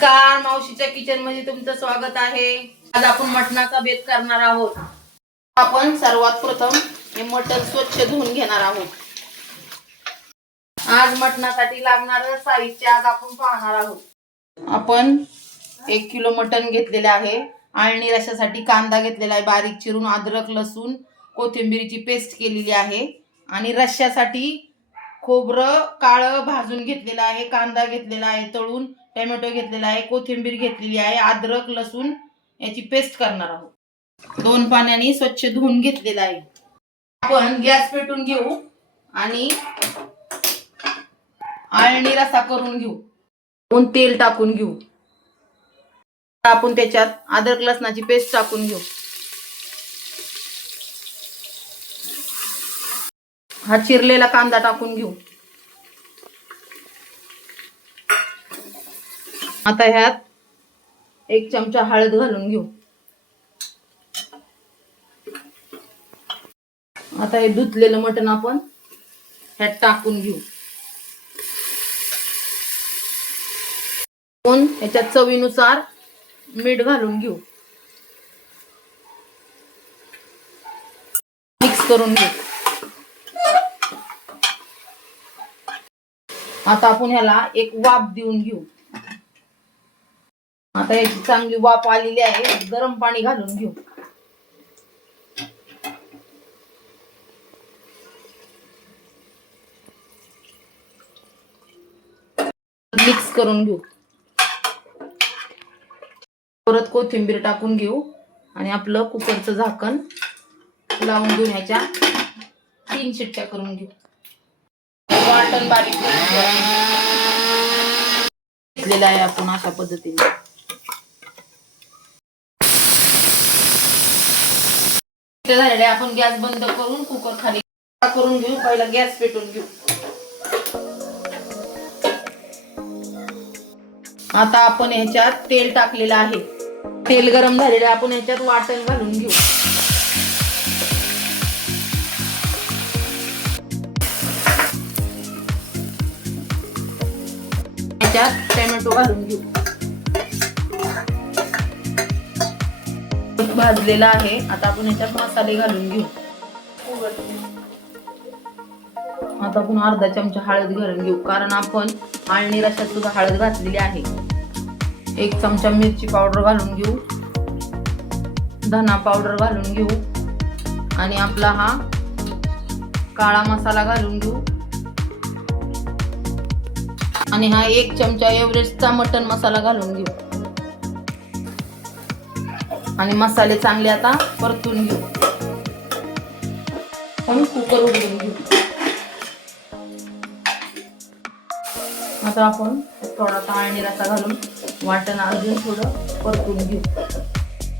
नमस्कार, मावशीच्या किचन मध्ये तुमचं स्वागत आहे। आज आपण मटणाचा बेत करणार आहोत। आपण सर्वात प्रथम हे मटण स्वच्छ धुवून घेणार आहोत। आज मटणासाठी लागणारे साहित्य आज आपण पाहणार आहोत। आपण 1 किलो मटण घेतलेले आहे। आळणी रशासाठी कांदा घेतलेला आहे बारीक चिरून, अद्रक लसूण कोथिंबीरची पेस्ट केलेली आहे आणि रश्यासाठी खोबरं काळं भाजून घेतलेलं आहे, कांदा घेतलेला आहे तळून, टोमॅटो घेतलेला आहे, कोथिंबीर घेतलेली आहे, अद्रक लसूण याची पेस्ट करणार आहोत। 2 पाण्याने स्वच्छ धुवून घेतलेला आहे। आपण गॅस पेटून घेऊ आणि आळणी रसा करून घेऊ। आपण तेल टाकून घेऊ। आपण त्याच्यात अद्रक लसणाची पेस्ट टाकून घेऊ। हा चिरलेला कांदा टाकून घेऊ। आता ह्यात 1 चमचा हळद घालून घेऊ। आता हे धुतलेलं मटण आपण ह्यात टाकून घेऊ। आपण ह्याच्यात चवीनुसार मीठ घालून घेऊ। मिक्स करून घेऊ। आता आपण ह्याला एक वाफ देऊन घेऊ। आता याची चांगली वाफ आलेली आहे। गरम पाणी घालून घेऊ। मिक्स करून घेऊ। परत कोथिंबीर टाकून घेऊ आणि आपलं कुकरचं झाकण लावून घेऊन ह्याच्या 3 शिट्ट्या करून घेऊ। वाटण बारीक घेतलेलं आहे आपण अशा पद्धतीने। झालेले आपण गॅस बंद करून कुकर खाली करून घेऊ। पहिला गॅस पेटून घेऊ। आता आपण ह्याच्यात तेल टाकलेलं आहे। तेल गरम झालेलं आहे। आपण ह्याच्यात वाटण घालून घेऊ। ह्याच्यात टोमॅटो घालून घेऊ। भाजलेला आहे। आता आपण ह्याच्यात मसाले घालून घेऊ। आता आपण अर्धा चमचा हळद घालून घेऊ, कारण आपण आळणी रशात सुद्धा हळद घातलेली आहे। 1 चमचा मिरची पावडर घालून घेऊ। धना पावडर घालून घेऊ आणि आपला हा काळा मसाला घालून घेऊ आणि हा 1 चमचा एव्हरेस्टचा मटन मसाला घालून घेऊ आणि मसाले चांगले आता परतून घेऊ। आपण कुकर उघडून घेऊ। आता आपण थोडासा आळणी रसा घालून वाटण अजून थोडं परतून घेऊ।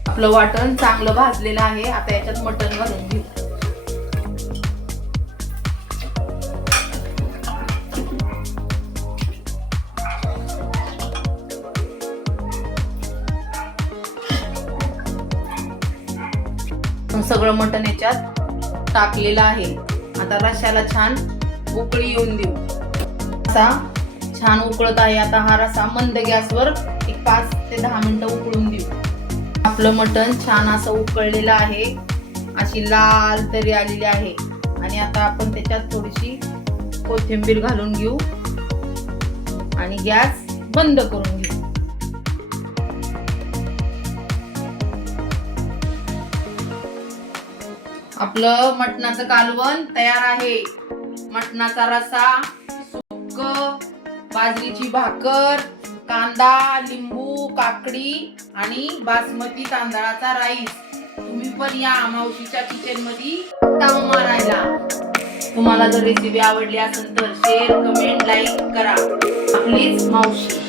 आपलं वाटण चांगलं भाजलेलं आहे। आता याच्यात मटण घालून घेऊ। सगळं मटण याच्यात टाकलेलं आहे। आता रश्याला छान उकळी येऊन देऊ। असा छान उकळत आहे। आता हा रसा मंद गॅसवर 5 ते 10 मिनिटं उकळून देऊ। आपलं मटण छान असं उकळलेलं आहे। अशी लाल तरी आलेली आहे आणि आता आपण त्याच्यात थोडीशी कोथिंबीर घालून घेऊ आणि गॅस बंद करून घेऊ। आपलं मटणाचं कालवण तयार आहे। मटणाचा रसा, सुक्क, बाजरीची भाकर, कांदा, लिंबू, काकडी आणि बासमती तांदळाचा राईस। तुम्ही पण या मावशीच्या किचन मध्ये ताव मारायला। तुम्हाला जर रेसिपी आवडली असेल तर शेअर, कमेंट, लाईक करा। आपलीच मावशी।